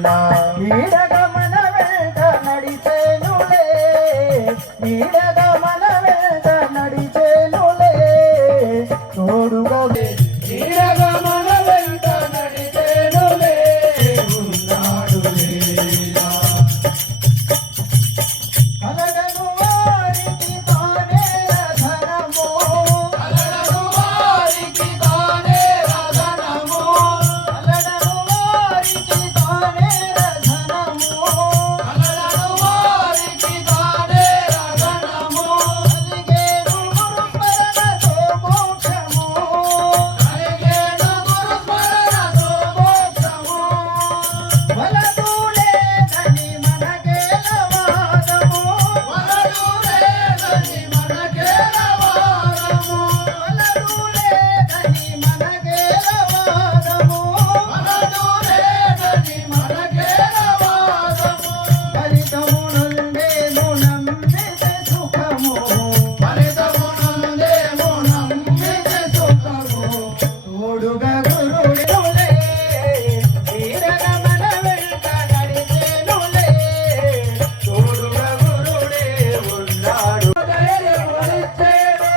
నీడగా మన వెంట నడిచేనులే నీడగా మన వెంట నడిచేనులే తోడుగా నీడగా మన వెంట నడిచేనులే ఉన్నాడు కలగను వారికి తానే ధనము కలగను వారికి తానే ధనము కలగను వారికి తానే ధనము కలగను వారికి తానే ధనము కలిగేను గురుస్మరణతో మోక్షము కలిగేను గురుస్మరణతో మోక్షము వలదులేదని మనకేలవాదము వలదులేదని మనకేలవాదము వలదులేదని మనకేలవాదము వలదులేదని మనకేలవాదము ఫలితము నుండేము నమ్మితే సుఖము ఫలితము నుండేము నమ్మితే సుఖము తోడుగా గురుడులే నీడగా మన వెంట నడిచేనులే తోడుగా గురుడే ఉన్నాడు ధైర్యమునిచ్చేడు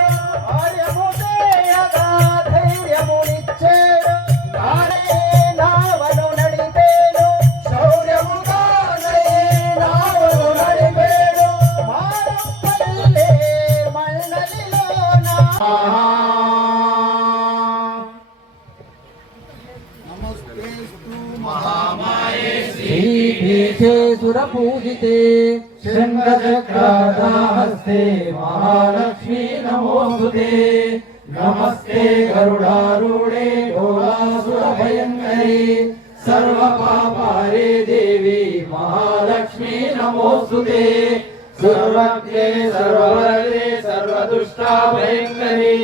ఆర్యముదేయగా ధైర్యమునిచ్చేడు నానే నావను నడిపేడు శౌర్యముగానే నావను నడిపేడు మారపల్లె మల్లలిలోన श्रीपीठे सुरपूजिते शङ्खचक्रहस्ते महालक्ष्मी नमोस्तुते नमस्ते गरुडारूढे ढोलासुरभयङ्करी सर्वपापारे देवी महालक्ष्मी नमोस्तुते सर्वज्ञे सर्ववरदे सर्वदुष्टाभयङ्करी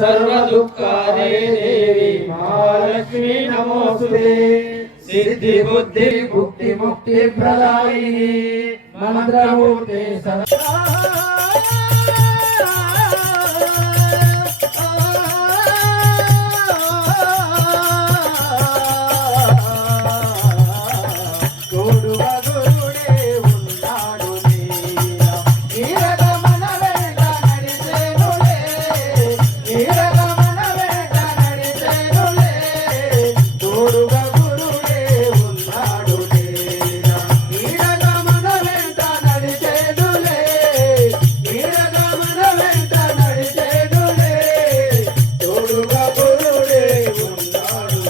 सर्वदुःखारे देवी महालक्ष्मी नमोस्तुते सिद्धि बुद्धि भुक्ति मुक्ति प्रदायिनी मंत्रमूर्ते తోడుగా గురుడే ఉన్నాడు నీడగా మన వెంట నడిచేనులే నీడగా మన వెంట నడిచేనులే తోడుగా గురుడే ఉన్నాడు నీడగా మన వెంట నడిచేనులే నీడగా మన వెంట నడిచేనులే తోడుగా గురుడే ఉన్నాడు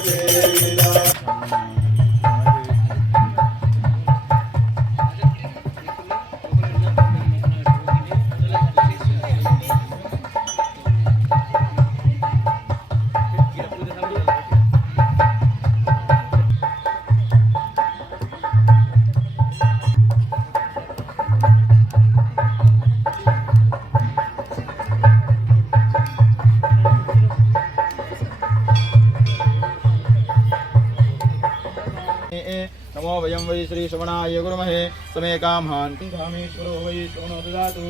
नमो वयं वै श्री श्रवणाय गुरुमहे समे कामहान् कामेश्वरो वै श्रवणो ददातु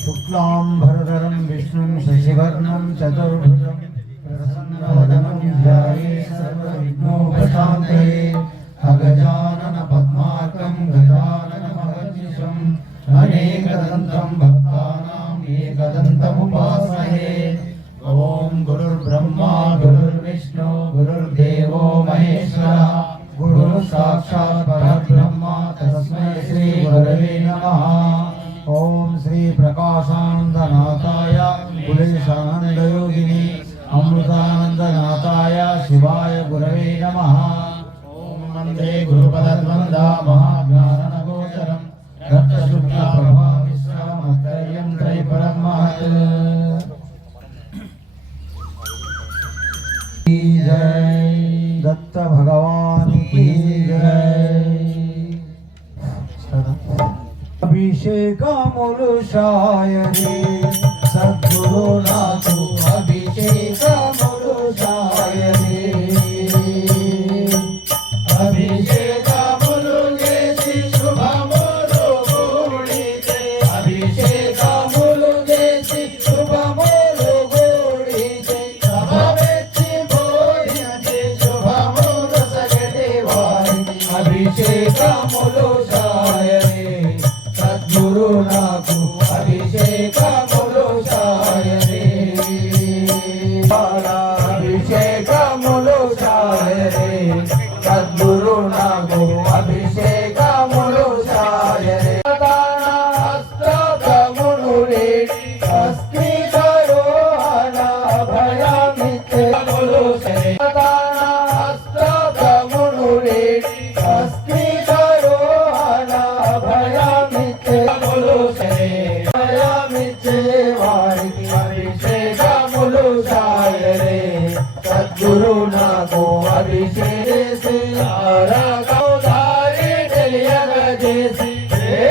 शुक्लाम्बरधरं विष्णुं शशिवर्णं चतुर्भुजं प्रसन्नवदनं ध्यायेत् सर्वविघ्नोपशान्तये अगजानन पद्मार्कं गजाननमहर्निशम् अनेकदन्तं भक्तानाम् एकदन्तमुपास्महे ॐ गुरुर्ब्रह्मा गुरुर्विष्णु गुरुर्देवो महेश्वरः गुरुः साक्षात् परब्रह्म तस्मै श्री गुरवे नमः ओम श्री प्रकाशानंदनाथाय कुलेशानंदयोगिनी अमृतानंदनाथाय शिवाय गुरवे नमः ओम वंदे गुरुपदद्वन्द्वा महाज्ञाननगोचरं रक्तशुक्लप्रभामिश्रमत्रयं त्रैपरं महत् जय दत्त भगवान की जय अभिषेकमुलु शायरे सद्गुरु नाथु अभिषेकमुलु शायरे अभिषेकमुलु చేసి శుభములు కూడితే అభిషేకములు సాయరే సద్గురు నాకు అభిషేకములు సాయరే హస్తమును రేడి హస్తికరోహణ భయమిత్యములు సరే హస్తమును రేడి హస్తికరోహణ భయమిత్యములు సరే భయమిచ్చే వారికి అభిషేకములు సాయరే సద్గురు నాకు అభిషేకేసి ఆరాగౌదారి తెలియజేసి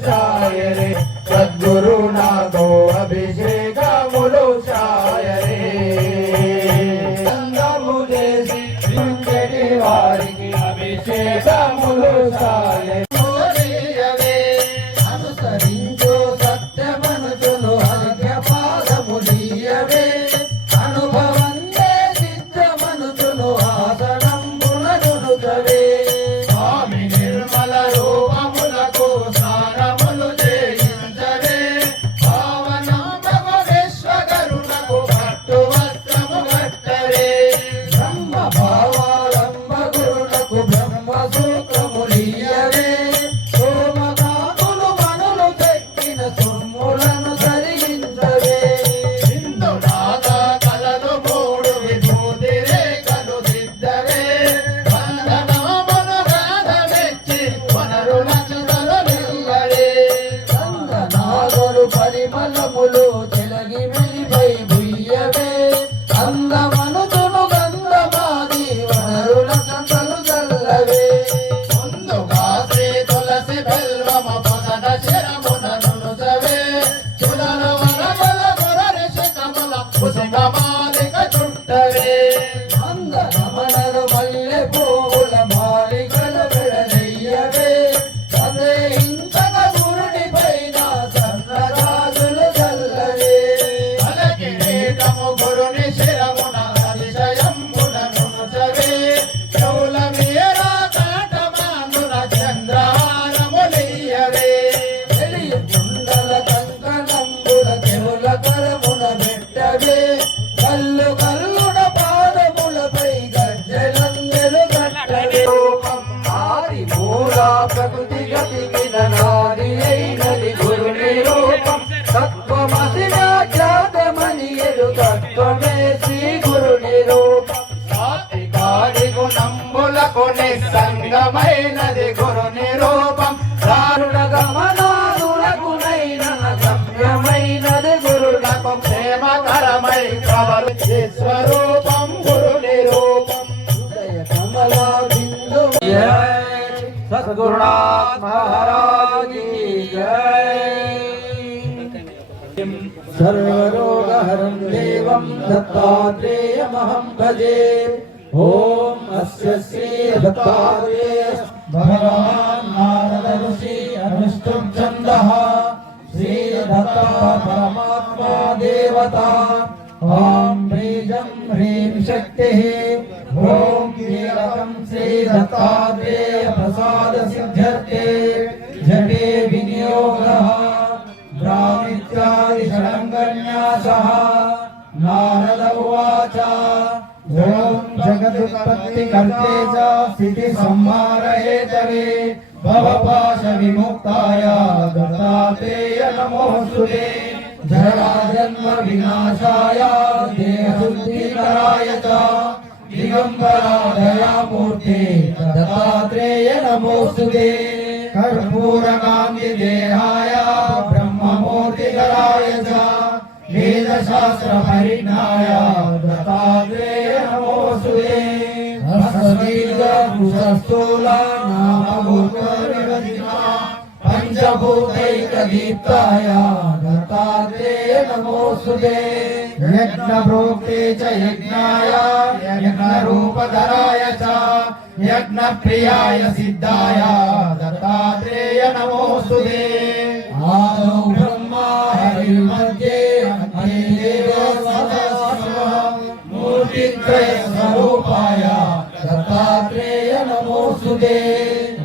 సాయరే సద్గురు నాకు అభిషేకములు సాయరే సంగము చేసి ఇంకటి వారికి అభిషేకములు సాయరే అనుసరించు సత్యమనుచును అర్ఘ్యపాదము దీయవే అనుభవందే సిద్ధమనుచును ఆసనంబుననుడుతవే స్వామి నిర్మల రూపములకు స్నానములు చేయించవే పావనంబగు విశ్వకరుణకు పట్టు వస్త్రము కట్టవే బ్రహ్మ భావాలంబ గురులకు బ్రహ్మ సూత్రములియవే సోమనాథులు మనులు తెక్కిన సొమ్ములను సరిగించవే సింధునాథ కలలు మూడు విభూతి రేఖలు దిద్దవే వందనాములు గాథమెచ్చి వనరులకు తలనివ్వడే సంగనాథులు పరిమళములు చెలగి వెలిపై బుయ్యవే అందమనుచును గంధమాది వనరుల కంతలు చల్లవే ముందుగా శ్రీ తులసి బెల్వమ పదన శరమున నునుసవే చులలు వనముల మురరిషి కమల కుసుమమాలిక చుట్టవే అందనమనరు మల్లె పువ్వుల మాలికల విడదీయవే సందేహించక గురుడి పైన సన్నరాజులు చల్లవే అలకిరీటము గురుని శిరమున అతిశయంబున నునుసవే చెవుల మీర కాటమానున చంద్రహారములియవే తెలియ కుండల కంకణంబుల చెవుల కరమున పెట్టవే కల్లు కల్లున పాదములపై గజ్జలందెలు కట్టవే రూపం ఆది మూల ప్రకృతి గతికిన నాది అయినది గురుని రూపం తత్వమసి వ్యాఖ్యాతమని ఎరు తత్వమే శ్రీ గురుని రూపం సాత్వికాది గుణంబులకు నిస్సంగమైనది గురుని రూపం దారుణ గమనాదులకునైన గమ్యమైనది గురులకు క్షేమకరమై ప్రబలు స్వరూపం గురుని రూపం హృదయ కమలా బిందు సద్గురునాథ్ మహారాజ్ की जय सर्वरोगहरं देवं दत्तात्रेयमहं भजे ओम अस्य श्री दत्तात्रेय भगवान् नारद ऋषि अनुष्टुप छन्दः श्री दत्ता परमात्मा देवता ओम बीजं ह्रीं शक्तिः ओम कीलकं श्री दत्तात्रेय प्रसाद सिद्ध्यर्थे जटे विनियोगः ब्राह्मित्यादि षडङ्गन्यासः नारद उवाच ओम जगदुत्पत्तिकर्ते च स्थितिसंहारहेतवे भवपाश विमुक्ताय दत्तात्रेय नमोऽस्तुते जराजन्म विनाशाय देहशुद्धिकराय च दिगंबरा दयामूर्ते दत्तात्रेय नमोऽस्तुते कर्पूरकान्ति देहाय ब्रह्ममूर्तिकराय च वेदशास्त्रपरिज्ञाय दत्तात्रेय नमोऽस्तुते हस्तदीर्घभुजस्थूला नामभूतनिर्वधिना पंचभूतैकदीप्ताय दत्तात्रेय नमोऽस्तुते यज्ञप्रोक्ते च यज्ञाय यज्ञरूपधराय च यज्ञप्रियाय सिद्धाय दत्तात्रेय नमोऽस्तुते आदौ ब्रह्मा हरिर्मध्ये मूर्तित्रयस्वरूपाय दत्तात्रेय नमोऽस्तुते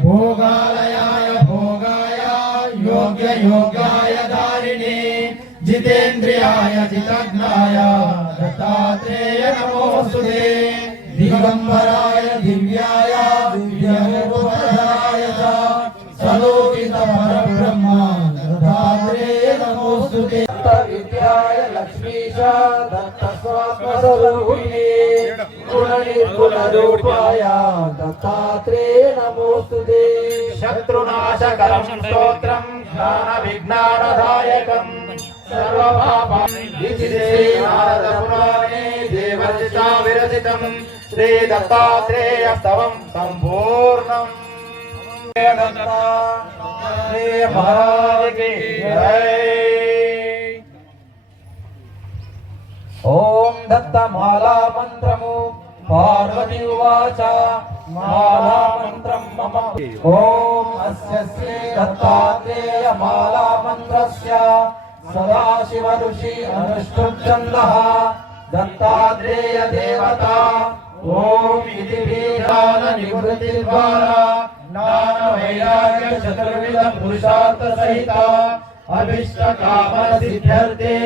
भोगालयाय भोगाय योग्य योगाय धारिणे जितेन्द्रियाय जितज्ञाय दत्तात्रेय नमोऽस्तुते दिगंबराय दिव्याय दिव्यरूपधराय च सलोकित परब्रह्म दत्तात्रेय नमोस्तुते विद्याय लक्ष्मीश दत्त स्वात्मस्वरूपिणे गुणनिर्गुणरूपाय दत्तात्रेय नमोस्तुते शत्रुनाशकरं स्तोत्रं ज्ञानविज्ञानदायकं सर्वपापविनाशपुराणे देवर्षिता विरचितं श्रीदत्तात्रेयस्तवं सम्पूर्णम्। दत्तात्रेय महाराज की जय। ओम दत्तमाला मंत्रमु पार्वती उवाच माला मंत्रं मम ओम अस्य श्री दत्तात्रेय माला मंत्रस्य सदाशिव ऋषि अनुष्ठुप छन्दः दत्तात्रेय देवता ओम इति बीजान निवृत्ति द्वारा ज्ञान वैराग्य चतुर्विध पुरुषार्थ सहित अभीष्ट काम सिद्ध्यर्थे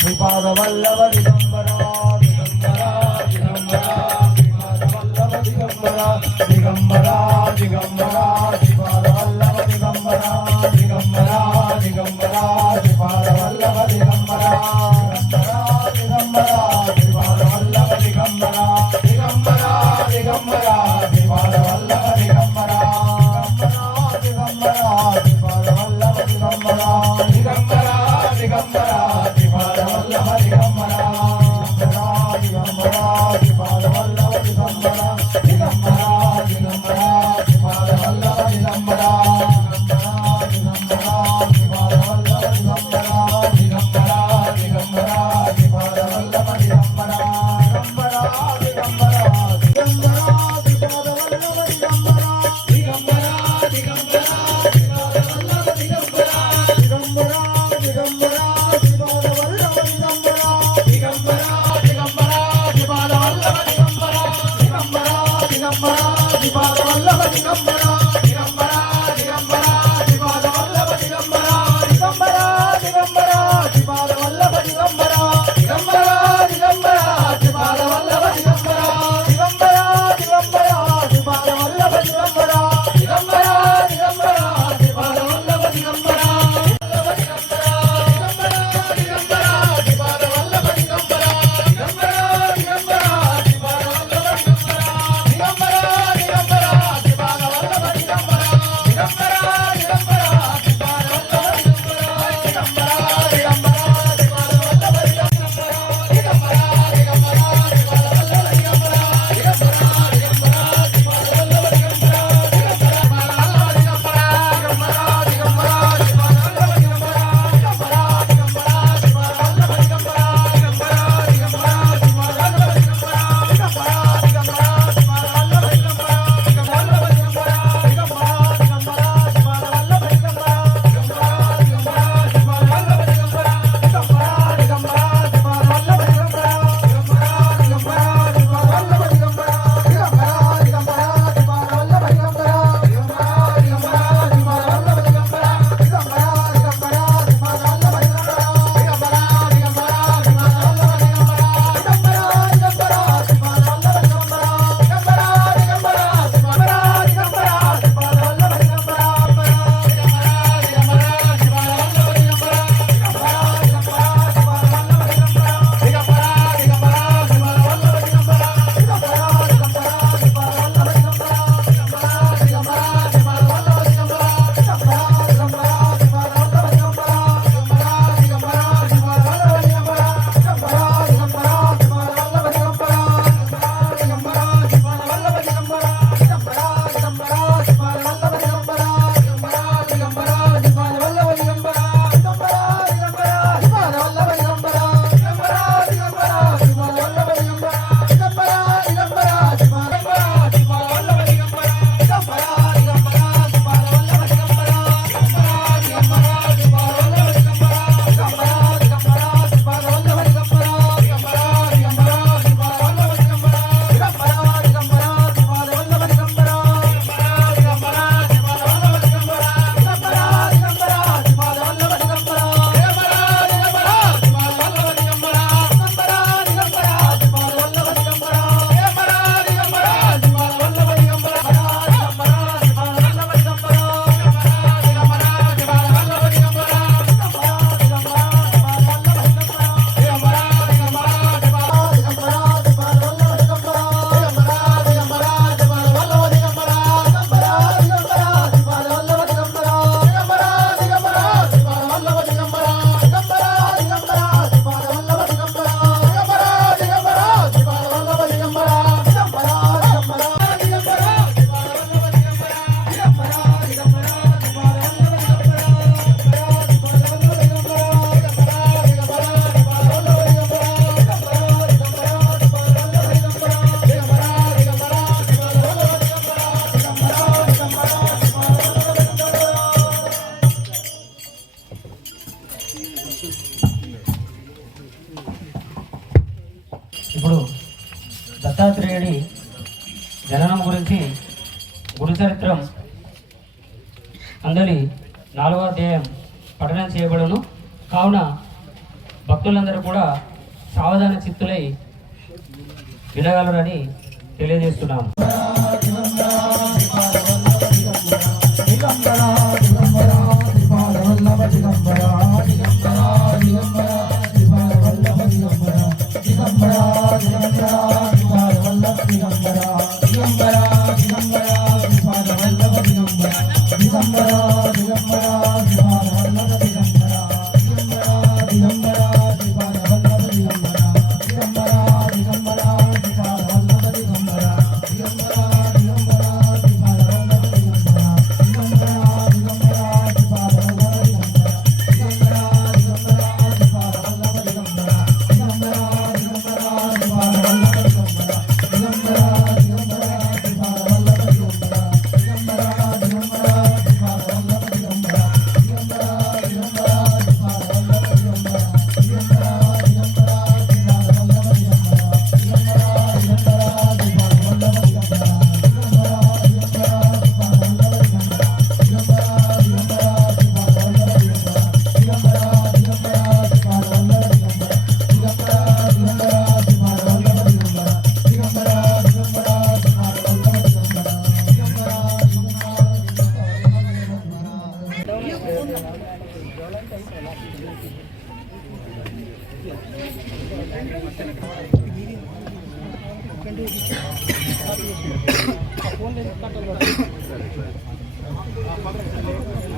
श्रीपाद वल्लभ दिगंबरा दिगंबरा दिगंबरा श्रीपाद वल्लभ दिगंबरा दिगंबरा दिगंबरा श्रीपाद वल्लभ दिगंबरा दिगंबरा दिगंबरा श्रीपाद वल्लभ दिगंबरा दिगंबरा श्रीपाद वल्लभ दिगंबरा दिगंबरा दिगंबरा श्रीपाद वल्लभ दिगंबरा दिगंबरा श्रीपाद वल्लभ दिगंबरा दिगंबरा दिगंबरा दिगंबरा అందరి 4వ అధ్యాయం పఠనం చేయబడును. కావున భక్తులందరూ కూడా సావధాన చిత్తులై వినగలరని తెలియజేస్తున్నాము.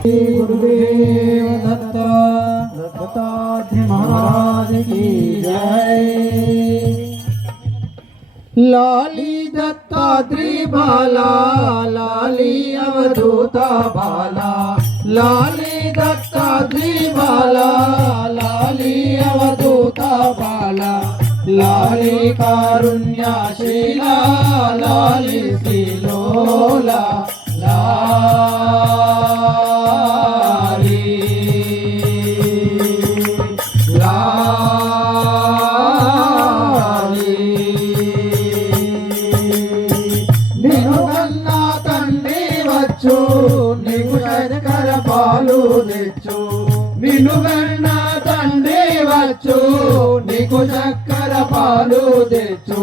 गुरुदेव दत्त दत्तात्रेय महाराज की जय। लाली दत्तात्रेय बाला लाली अवधूता बाला लाली दत्तात्रेय बाला लाली अवधूता बाला लाली कारुण्याशीला लाली श्रीलोला लाली लाली నినుగన్నా తండ్రి వచ్చు నీకు చక్కెర పాలు తెచ్చు నినుగన్నా తండ్రి వచ్చు నీకు చక్కెర పాలు తెచ్చు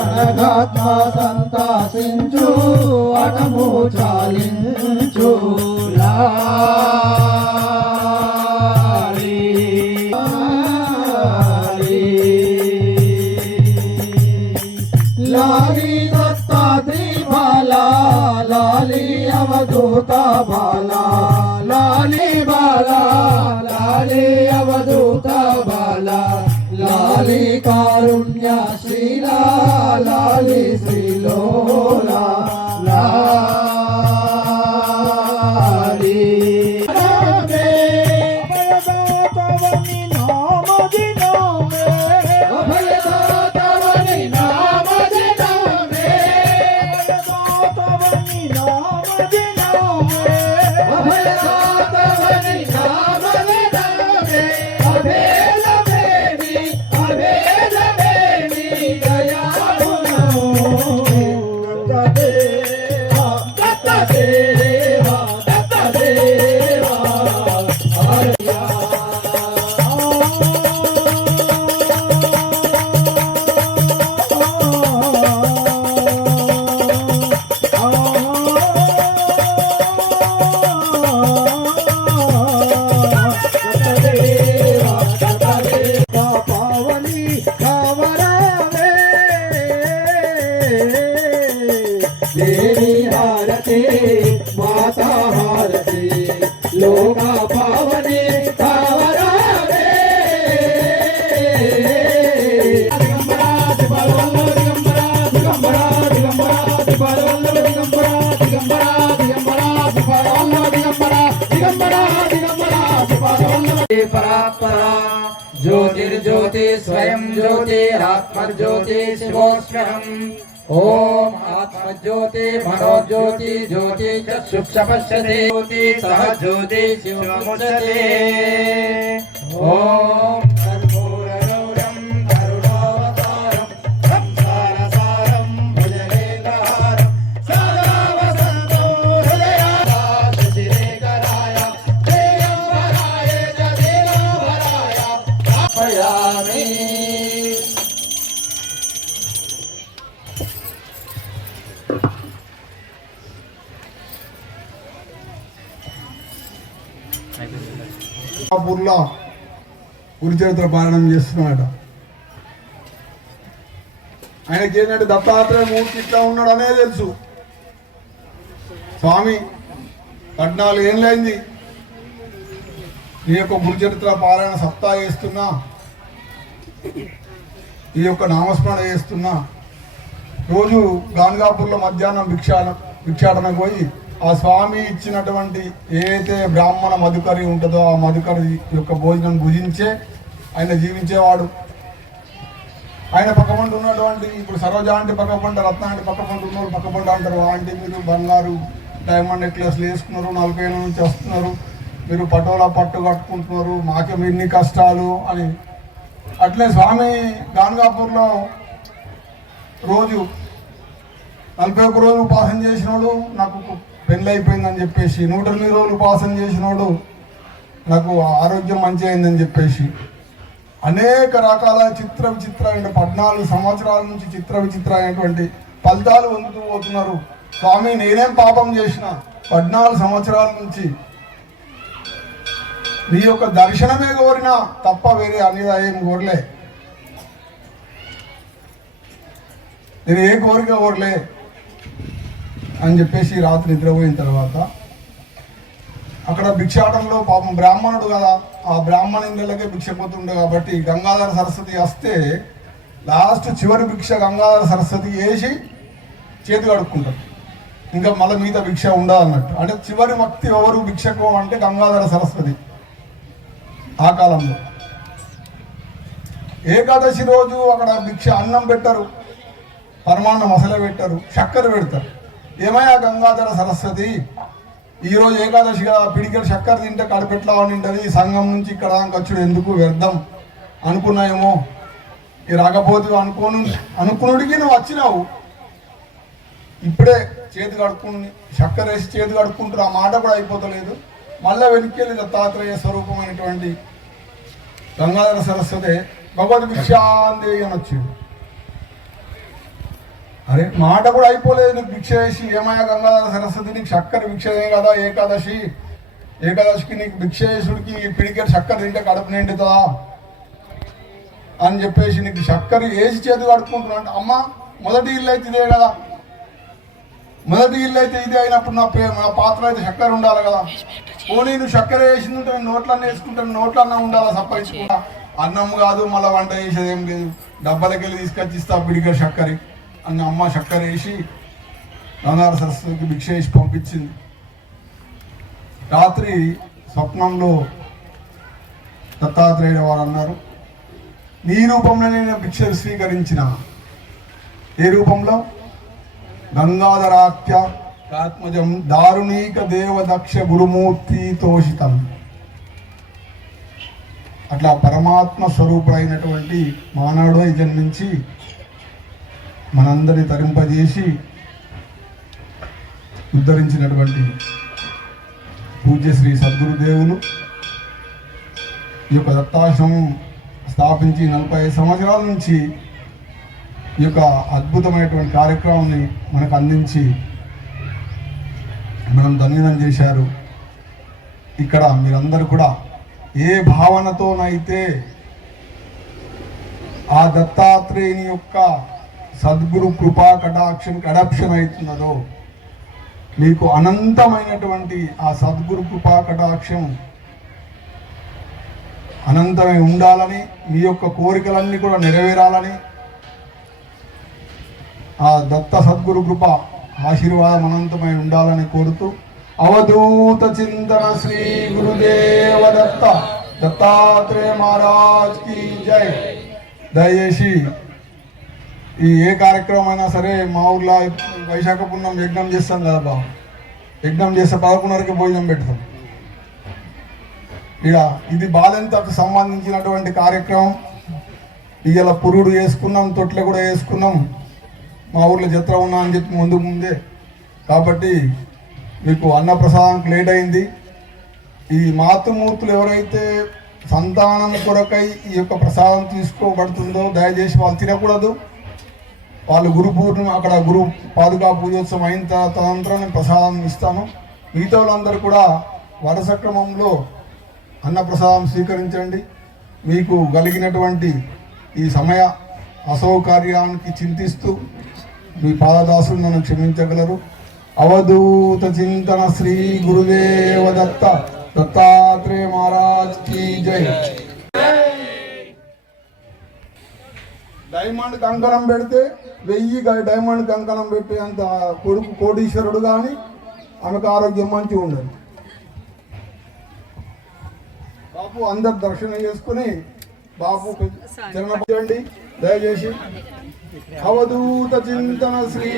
అనగాత్మ సంతాసించు అటము చాలించు లాలి లాలి దత్తాత్రేయ బాలా లాలి అవధూత బాలా లాలి బాలా లాలి అవధూత బాలా లాలి కారుణ్యశీలా లాలి శ్రీలోలా లాలి देवी हारती माता हारती लोका पावनी कावरावे दिगंबरा दिगंबरा दिगंबरा दिगंबरा दिगंबरा दिगंबरा दिगंबरा दिगंबरा दिगंबरा दिगंबरा दिगंबरा परात्परा ज्योतिर्ज्योति स्वयं ज्योतिरात्मज्योति शिवोऽस्म्यहम् ओम आत्मज्योति मनोज्योति ज्योति चक्षुषपश्यते ज्योति सह ज्योति शिवमुच्यते ओम कर्पूरगौरं करुणावतारं संसारसारं भुजगेन्द्रहारं सदा वसन्तो हृदयाशशिरेख ఊర్లో గురుచరిత్ర పారాయణం చేస్తున్నాడట. ఆయనకి ఏంటంటే దత్తాత్రేయ మూర్తి ఇట్లా ఉన్నాడు అనే తెలుసు. స్వామి 14 ఏళ్ళైంది ఈ యొక్క గురుచరిత్ర పారాయణ సప్తా చేస్తున్నా, ఈ యొక్క నామస్మరణ చేస్తున్నా. రోజు గాన్గాపూర్లో మధ్యాహ్నం భిక్షాటనకు పోయి ఆ స్వామి ఇచ్చినటువంటి ఏదైతే బ్రాహ్మణ మధుకరి ఉంటుందో ఆ మధుకరి యొక్క భోజనం భుజించే ఆయన జీవించేవాడు. ఆయన పక్కపంట ఉన్నటువంటి ఇప్పుడు సరోజ అంటే పక్కపంట, రత్న అంటే పక్కపంట ఉన్నారు, పక్కపంట అంటారు. ఆంటీ మీరు బంగారు డైమండ్ నెక్లెస్లు వేసుకున్నారు, 40 ఏళ్ళ నుంచి వస్తున్నారు, మీరు పటోలా పట్టు కట్టుకుంటున్నారు, మాకేమి ఇన్ని కష్టాలు అని. అట్లే స్వామి గాన్గాపూర్లో రోజు 41 రోజులు ఉపాసన చేసినోడు నాకు పెళ్ళి అయిపోయిందని చెప్పేసి, 108 రోజులు ఉపాసన చేసినోడు నాకు ఆరోగ్యం మంచి అయిందని చెప్పేసి, అనేక రకాల చిత్ర విచిత్రమైన 14 సంవత్సరాల నుంచి చిత్ర విచిత్రమైనటువంటి ఫలితాలు పొందుతూ పోతున్నారు. స్వామి నేనేం పాపం చేసిన 14 సంవత్సరాల నుంచి నీ యొక్క దర్శనమే కోరినా తప్ప వేరే అన్ని ఏం కోరలే, నేను ఏ కోరిక కోరలే అని చెప్పేసి రాత్రి నిద్రపోయిన తర్వాత అక్కడ భిక్షాటంలో పాపం బ్రాహ్మణుడు కదా, ఆ బ్రాహ్మణ ఇళ్ళకే భిక్ష పోతుండే కాబట్టి గంగాధర సరస్వతి వస్తే లాస్ట్ చివరి భిక్ష గంగాధర సరస్వతి వేసి చేతి కడుక్కుంటారు. ఇంకా మళ్ళీ మిగతా భిక్ష ఉండదన్నట్టు. అంటే చివరి భక్తి ఎవరు భిక్షకు అంటే గంగాధర సరస్వతి. ఆ కాలంలో ఏకాదశి రోజు అక్కడ భిక్ష అన్నం పెట్టరు, పరమాన్నం అసలే పెట్టరు, చక్కెర పెడతారు. ఏమయ్యా గంగాధర సరస్వతి, ఈరోజు ఏకాదశిగా పిడికెడు చక్కెర తింటే కడుపెట్లా ఉంటుంది, సంఘం నుంచి ఇక్కడ వచ్చుడు ఎందుకు వ్యర్థం అనుకున్నాయేమో, ఈ రాకపోతే అనుకునుడికి నువ్వు వచ్చినావు, ఇప్పుడే చేతి కడుక్కుని చక్కెర వేసి చేతి కడుక్కుంటారు, ఆ మాట కూడా అయిపోతలేదు. మళ్ళీ వెనక్కి దత్తాత్రేయ స్వరూపమైనటువంటి గంగాధర సరస్వతి భగవద్ భిక్షాందేవి అని వచ్చింది. అరే మాట కూడా అయిపోలేదు, నీకు భిక్ష వేసి ఏమయ్యా గంగాధర సరస్వతి నీకు చక్కెర భిక్షనే కదా, ఏకాదశికి నీకు భిక్ష వేసుడికి పిడికెడు చక్కెర తింటే కడుపు నిండుతుందా అని చెప్పేసి నీకు చక్కెర వేసి చేతి కడుక్కుంటున్నా అంటే, అమ్మ మొదటి ఇల్లు అయితే ఇదే కదా, మొదటి ఇల్లు అయితే ఇదే అయినప్పుడు నా పాత్ర అయితే చక్కెర ఉండాలి కదా, పోనీ నువ్వు చక్కెర వేసిందంటే నేను నోట్లన్నా వేసుకుంటాను, నోట్లన్నా ఉండాలా సంపాదించుకుంటా, అన్నం కాదు మళ్ళీ వంట చేసేది ఏం లేదు, డబ్బాలకి వెళ్ళి తీసుకొచ్చి ఇస్తా పిడికెడు చక్కెర అన్న అమ్మ చక్కెర వేసి గంగాధర సరస్వతికి భిక్ష వేసి పంపించింది. రాత్రి స్వప్నంలో దత్తాత్రేయుడు వారు అన్నారు, నీ రూపంలో నేను భిక్ష స్వీకరించిన. ఏ రూపంలో? గంగాధరాఖ్య ఆత్మజం దారుణీక దేవదక్ష గురుమూర్తి తోషితం. అట్లా పరమాత్మ స్వరూపుడైనటువంటి మానవుడై జన్మించి మనందరి తరింపజేసి ఉద్ధరించినటువంటి పూజ్య శ్రీ సద్గురుదేవులు ఈ యొక్క దత్తాశ్రమం స్థాపించి 45 సంవత్సరాల నుంచి ఈ యొక్క అద్భుతమైనటువంటి కార్యక్రమాన్ని మనకు అందించి మనం ధన్యనం చేశారు. ఇక్కడ మీరందరూ కూడా ఏ భావనతోనైతే ఆ దత్తాత్రేయుని యొక్క సద్గురు కృపా కటాక్షం అడాప్షన్ అవుతున్నదో మీకు అనంతమైనటువంటి ఆ సద్గురు కృపా కటాక్షం అనంతమై ఉండాలని, మీ యొక్క కోరికలన్నీ కూడా నెరవేరాలని ఆ దత్త సద్గురు కృప ఆశీర్వాదం అనంతమై ఉండాలని కోరుతూ అవధూత చింతన శ్రీ గురుదేవ దత్త దత్తాత్రేయ మహారాజ్ కి జై. దయచేసి ఈ ఏ కార్యక్రమం అయినా సరే మా ఊర్లో వైశాఖ పుణ్యం యజ్ఞం చేస్తాం కదా బాబు, యజ్ఞం చేస్తే 11:30కి భోజనం పెడతాం. ఇక ఇది బాలెంతకు సంబంధించినటువంటి కార్యక్రమం. ఇవాళ పురుడు వేసుకున్నాం, తొట్ల కూడా వేసుకున్నాం, మా ఊర్లో జత్ర ఉన్నా అని చెప్పి ముందే కాబట్టి మీకు అన్నప్రసాదానికి లేట్ అయింది. ఈ మాతృమూర్తులు ఎవరైతే సంతానం కొరకై ఈ యొక్క ప్రసాదం తీసుకోబడుతుందో దయచేసి వాళ్ళు తినకూడదు. వాళ్ళు గురు పూర్ణిమ అక్కడ గురు పాదుకా పూజోత్సవం అయిన తదనంతరం నేను ప్రసాదం ఇస్తాను. మిగతా వాళ్ళందరూ కూడా వరుస క్రమంలో అన్నప్రసాదం స్వీకరించండి. మీకు కలిగినటువంటి ఈ సమయ అసౌకర్యానికి చింతిస్తూ మీ పాదదాసులు నన్ను క్షమించగలరు. అవధూత చింతన శ్రీ గురుదేవ దత్త దత్తాత్రేయ మహారాజ్ కీ జై. డైమండ్ కంకణం పెడితే 1000 డైమండ్ కంకణం పెట్టేంత కొడుకు కోటీశ్వరుడు కానీ ఆమెకు ఆరోగ్యం మంచిగా ఉండదు. బాపు అందరు దర్శనం చేసుకుని బాపు చరణండి దయచేసి. అవధూత చింతన శ్రీ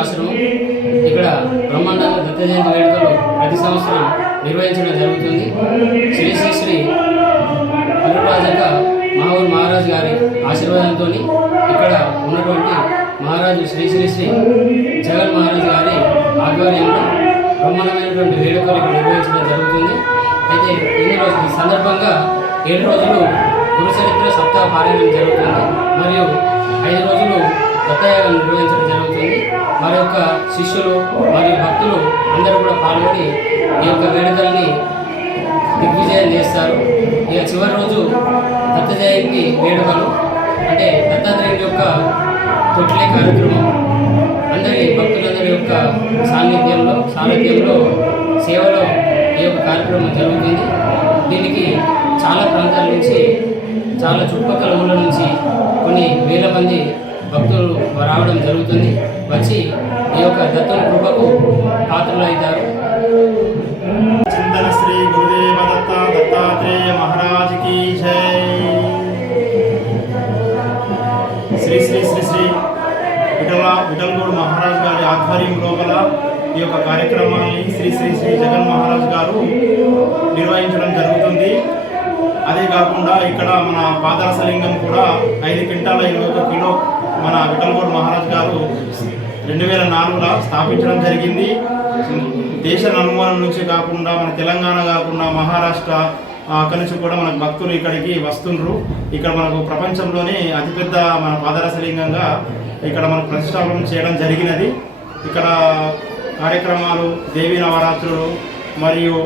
ఆశ్రమం ఇక్కడ బ్రహ్మాండ దత్త జయంతి వేడుకలు ప్రతి సంవత్సరం నిర్వహించడం జరుగుతుంది. శ్రీ శ్రీ శ్రీ అరుణరాజక మాహూర్ మహారాజ్ గారి ఆశీర్వాదంతో ఇక్కడ ఉన్నటువంటి మహారాజు శ్రీ శ్రీ శ్రీ జగన్ మహారాజ్ గారి ఆధ్వర్యంలో బ్రహ్మాండమైనటువంటి వేడుకలు ఇక్కడ నిర్వహించడం జరుగుతుంది. అయితే ఈ సందర్భంగా 7 రోజులు గురుచరిత్ర సప్తాహ పారాయణం జరుగుతుంది. మరియు 5 రోజులు దత్తయాగం నిర్వహించడం జరుగుతుంది. వారి యొక్క శిష్యులు మరియు భక్తులు అందరూ కూడా పాల్గొని ఈ యొక్క వేడుకల్ని దిగ్విజయం చేస్తారు. ఇక చివరి రోజు దత్త జయంతి వేడుకలు అంటే దత్తాత్రేయుడి యొక్క తొట్లే కార్యక్రమం అందరి భక్తులందరి యొక్క సారథ్యంలో సేవలో ఈ యొక్క కార్యక్రమం జరుగుతుంది. దీనికి చాలా ప్రాంతాల నుంచి చాలా చుట్టుపక్కల ఊళ్ళ నుంచి కొన్ని వేల మంది భక్తులు రావడం జరుగుతుంది. వచ్చి ఈ యొక్క దత్తుని కృపకు పాత్రలు అవుతారు. చింతన శ్రీ గురుదేవ దత్త దత్తాత్రేయ మహారాజ్ కీ జై. శ్రీ శ్రీ శ్రీ శ్రీ విఠల్గౌడ్ మహారాజ్ గారి ఆధ్వర్యం లోపల ఈ యొక్క కార్యక్రమాన్ని శ్రీ శ్రీ శ్రీ జగన్ మహారాజ్ గారు నిర్వహించడం జరుగుతుంది. అదే కాకుండా ఇక్కడ మన పాదరసలింగం కూడా 5 క్వింటాల 21 కిలో మన విఠల్గౌడ్ మహారాజ్ గారు 2004లో స్థాపించడం జరిగింది. దేశ నలుమూలల నుంచి కాకుండా మన తెలంగాణ కాకుండా మహారాష్ట్ర అక్కడి నుంచి కూడా మనకు భక్తులు ఇక్కడికి వస్తుండ్రు. ఇక్కడ మనకు ప్రపంచంలోనే అతిపెద్ద మన పాదరసలింగంగా ఇక్కడ మనకు ప్రతిష్టాపన చేయడం జరిగినది. ఇక్కడ కార్యక్రమాలు దేవీ నవరాత్రులు మరియు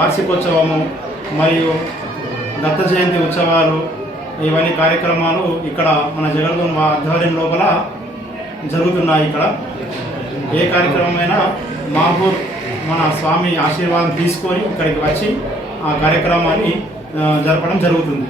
వార్షికోత్సవము మరియు దత్త జయంతి ఉత్సవాలు ఇవన్నీ కార్యక్రమాలు ఇక్కడ మన జగద్గురు ఆధ్వర్యం లోపల జరుగుతున్నాయి. ఇక్కడ ఏ కార్యక్రమమైనా మాహూర్ మన స్వామి ఆశీర్వాదం తీసుకొని ఇక్కడికి వచ్చి ఆ కార్యక్రమాన్ని జరపడం జరుగుతుంది.